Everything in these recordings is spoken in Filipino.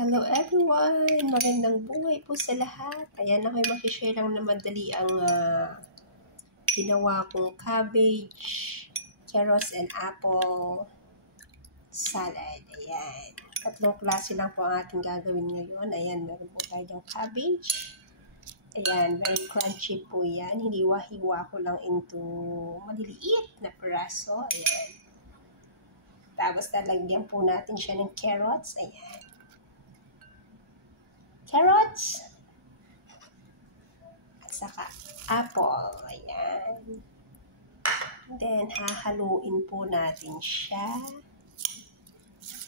Hello everyone! Magandang buhay po sa lahat. Ayan, ako'y makishare lang na madali ang ginawa kong cabbage, carrots, and apple salad. Ayan. Tatlong klase lang po ang ating gagawin ngayon. Ayan, meron po tayong cabbage. Ayan, very crunchy po yan. Hiniwa-hiwa ko lang into maliliit na peraso. Ayan. Tapos lalagyan po natin siya ng carrots. Ayan. Carrots at saka apple. Ayan. Then, hahaluin po natin siya.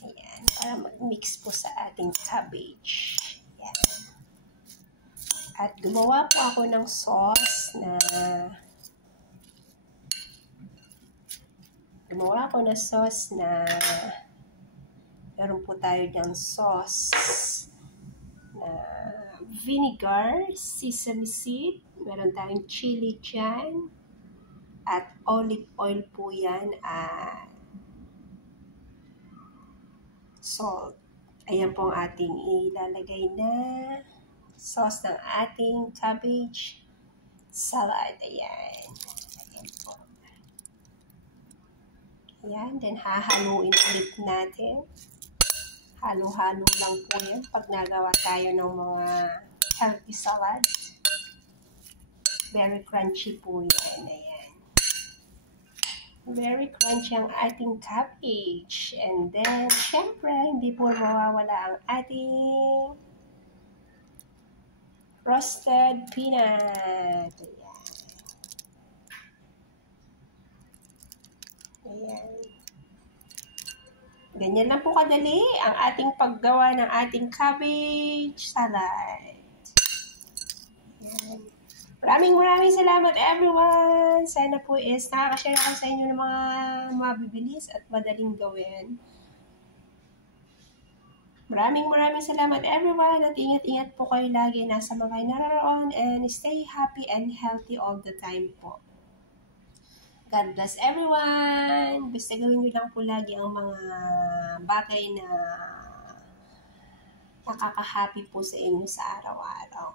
Ayan. Para mag-mix po sa ating cabbage. Ayan. At gumawa po ako ng sauce na meron po tayo diyang sauce na vinegar, sesame seed, meron tayong chili dyan, at olive oil po yan, at salt. Ayan po ang ating ilalagay na sauce ng ating cabbage salad. Ayan. Ayan po. Ayan. Then, hahaluin ulit natin. Halo-halo lang po yan pag nagawa tayo ng mga healthy salad. Very crunchy po yan. Ayan. Very crunchy ang ating cabbage. And then, syempre, hindi po mawawala ang ating roasted peanut. Ayan. Ayan. Ganyan lang po kadali ang ating paggawa ng ating cabbage salad. Ayan. Maraming salamat everyone! Sana po is nakakashare ako sa inyo ng mga mabibilis at madaling gawin. Maraming salamat everyone at ingat-ingat po kayo lagi nasa mga naroon and stay happy and healthy all the time po. God bless everyone! Basta gawin nyo lang po lagi ang mga bagay na nakaka-happy po sa inyo sa araw-araw.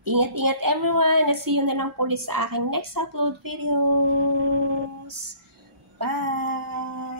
Ingat-ingat everyone! At see you na lang po ulit sa aking next upload videos. Bye!